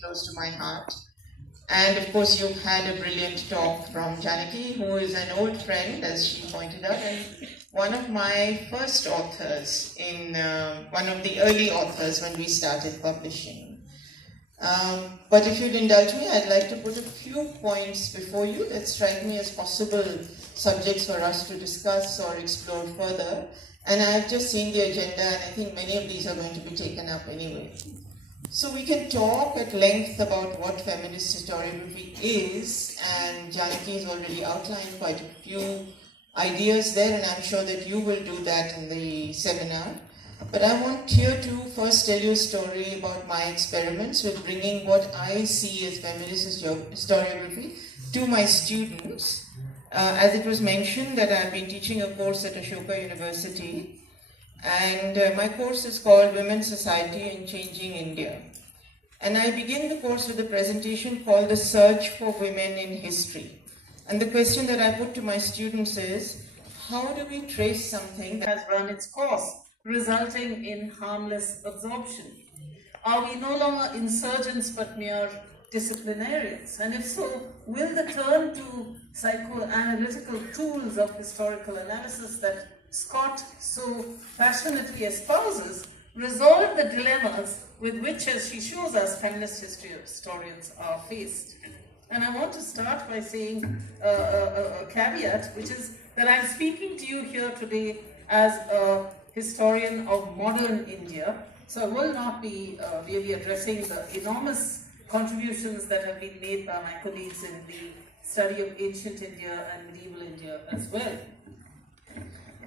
close to my heart. And of course, you've had a brilliant talk from Janaki, who is an old friend, as she pointed out, and one of my first authors one of the early authors when we started publishing. But if you'd indulge me, I'd like to put a few points before you that strike me as possible subjects for us to discuss or explore further. And I've just seen the agenda, and I think many of these are going to be taken up anyway. So we can talk at length about what feminist historiography is, and Janaki has already outlined quite a few ideas there, and I'm sure that you will do that in the seminar. But I want here to first tell you a story about my experiments with bringing what I see as feminist historiography to my students. As it was mentioned that I've been teaching a course at Ashoka University, and my course is called Women's Society in Changing India. And I begin the course with a presentation called The Search for Women in History. And the question that I put to my students is, how do we trace something that has run its course, resulting in harmless absorption? Are we no longer insurgents but mere disciplinarians? And if so, will the turn to psychoanalytical tools of historical analysis that Scott so passionately espouses resolve the dilemmas with which, as she shows us, feminist history historians are faced? And I want to start by saying a caveat, which is that I'm speaking to you here today as a historian of modern India. So I will not be really addressing the enormous contributions that have been made by my colleagues in the study of ancient India and medieval India as well.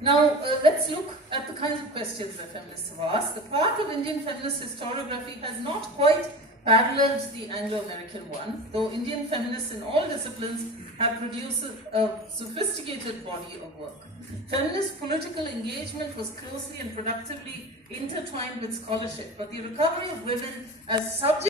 Now, let's look at the kinds of questions that feminists have asked. The path of Indian feminist historiography has not quite paralleled the Anglo-American one, though Indian feminists in all disciplines have produced a sophisticated body of work. Feminist political engagement was closely and productively intertwined with scholarship, but the recovery of women as subjects